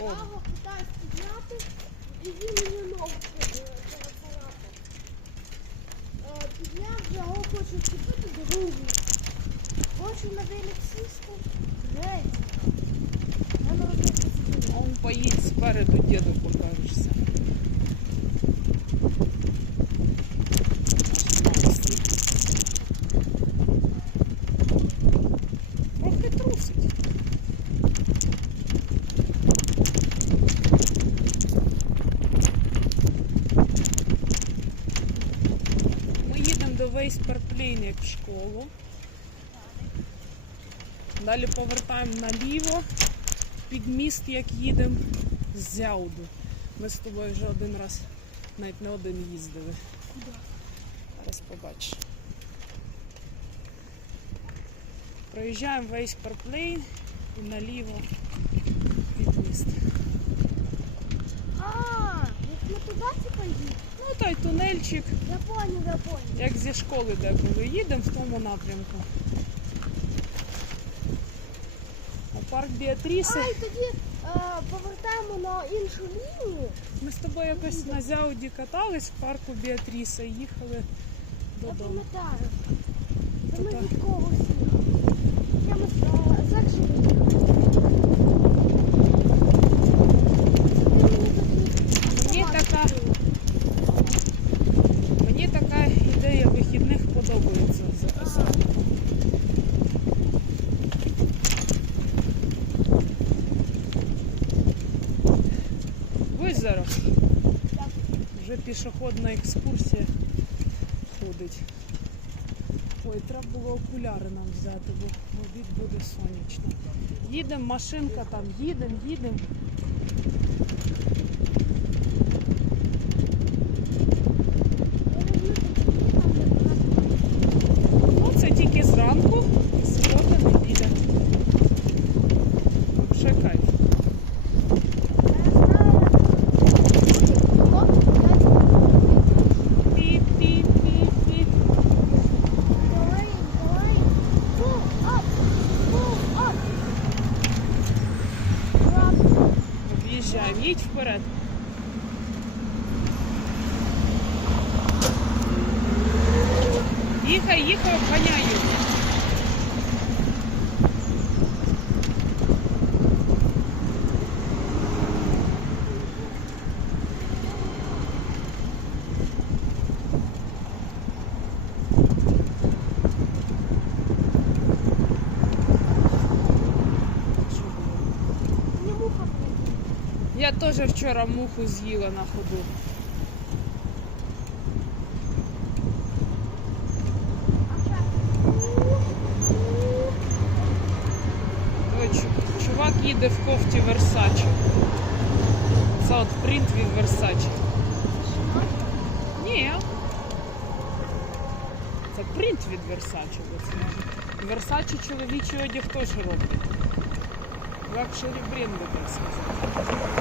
Право питаюсь підняти, і він мені ногу царапав. Підняв, я його хочу чіпити другу. Хочу на велик сісти, геть. Я не розумію, що це таке. Он поїдь спереду, діду покажешся. Трохи трусить. До як в школу. Далі повертаємо наліво під міст, як їдемо з Зяуду. Ми з тобою вже один раз, навіть не один їздили. Зараз побачиш. Проїжджаємо весь парплейн і наліво під міст. А, як ми туди типа їдемо? Ну той тунельчик, Я поняв, я поняв. як зі школи деколи їдемо в тому напрямку. А парк Біатріси. А, і тоді е, повертаємо на іншу лінію. Ми з тобою якось на Зяуді катались в парку Біатріса і їхали Я додому. пам'ятаю. Це ми від когось Озеро. Так. Вже пішохідна екскурсія ходить. Ой, треба було окуляри нам взяти, бо в обід буде сонячно. Їдемо, машинка там, їдемо, їдемо. Об'їжджаємо, їдь вперед. Їхай, їхай, обганяй. Що було? Я теж вчора муху з'їла на ходу. Чувак їде в кофті Версачі. Це от принт від Версачі. Ні. Це принт від Версачі. Версачі чоловічий одяг теж робить. Лакшері бренди, так сказати.